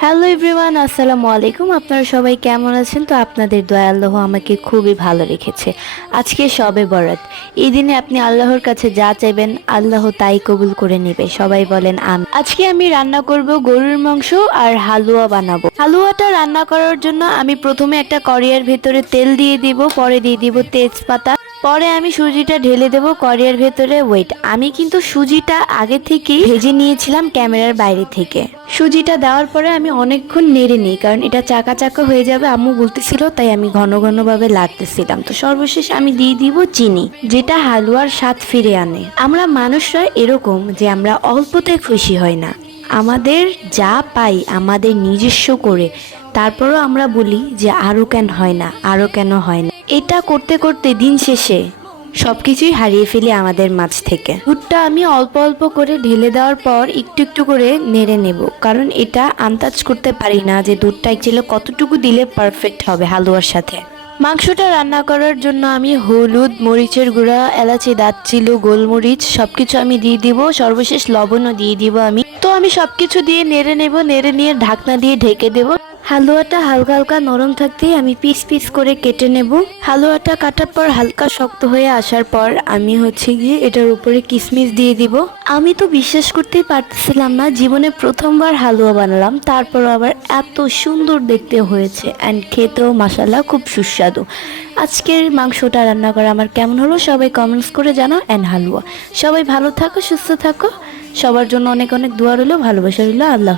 Hello everyone, আসসালামু আলাইকুম। আপনারা সবাই কেমন আছেন? তো আপনাদের দয়া আল্লাহ আমাকে খুবই ভালো রেখেছে। আজকে শবে বরাত। এই দিনে আপনি আল্লাহর কাছে যা চাইবেন আল্লাহ তাই কবুল করে নেবে। সবাই বলেন আমিন। আজকে আমি রান্না করব গরুর মাংস আর হালুয়া বানাবো। হালুয়াটা রান্না করার জন্য আমি প্রথমে একটা কড়াইয়ের ভেতরে তেল দিয়ে দিব, পরে দিয়ে দিব তেজপাতা, পরে আমি সুজিটা ঢেলে দেব কড়াইয়ের ভেতরে। ওয়েট, আমি কিন্তু সুজিটা আগে থেকেই ভেজে নিয়েছিলাম ক্যামেরার বাইরে থেকে। সুজিটা দেওয়ার পরে আমি অনেকক্ষণ নেড়ে নিই, কারণ এটা চাকা চাকা হয়ে যাবে আম্মু বলতেছিল, তাই আমি ঘন ঘন ভাবে লাড়তেছিলাম। তো সর্বশেষ আমি দিয়ে দিব চিনি, যেটা হালুয়ার স্বাদ ফিরে আনে। আমরা মানুষরা এরকম যে আমরা অল্পতে খুশি হয় না, আমাদের যা পাই আমাদের নিজস্ব করে তারপরও আমরা বলি যে আরো কেন হয় না, আরো কেন হয় না। এটা করতে করতে দিন শেষে সবকিছুই হারিয়ে ফেলি আমাদের মাঝ থেকে। দুধটা আমি অল্প অল্প করে ঢেলে দেওয়ার পর একটু একটু করে নেড়ে নেব, কারণ এটা আন্দাজ করতে পারি না যে দুধটা অ্যাকচুয়ালি কতটুকু দিলে পারফেক্ট হবে হালুয়ার সাথে। মাংসটা রান্না করার জন্য আমি হলুদ, মরিচের গুঁড়া, এলাচি, দারচিনি, গোলমরিচ সবকিছু আমি দিয়ে দিব। সর্বশেষ লবণও দিয়ে দিব আমি। তো আমি সবকিছু দিয়ে নেড়ে নেব, নেড়ে নিয়ে ঢাকনা দিয়ে ঢেকে দেব। হালুয়াটা হালকা হালকা নরম থাকতেই আমি পিস পিস করে কেটে নেব। হালুয়াটা কাটার পর হালকা শক্ত হয়ে আসার পর আমি গিয়ে এটার উপরে কিশমিশ দিয়ে দিব। আমি তো বিশ্বাস করতেই পারতেছিলাম না, জীবনে প্রথমবার হালুয়া বানালাম, তারপর আবার এত সুন্দর দেখতে হয়েছে অ্যান্ড খেতেও মাশাআল্লাহ খুব সুস্বাদু। আজকের মাংসটা রান্না করা আমার কেমন হলো সবাই কমেন্টস করে জানাও। অ্যান্ড হালুয়া, সবাই ভালো থাকো, সুস্থ থাকো, সবার জন্য অনেক অনেক দোয়া রইলো, ভালোবাসা রইলো। আল্লাহ।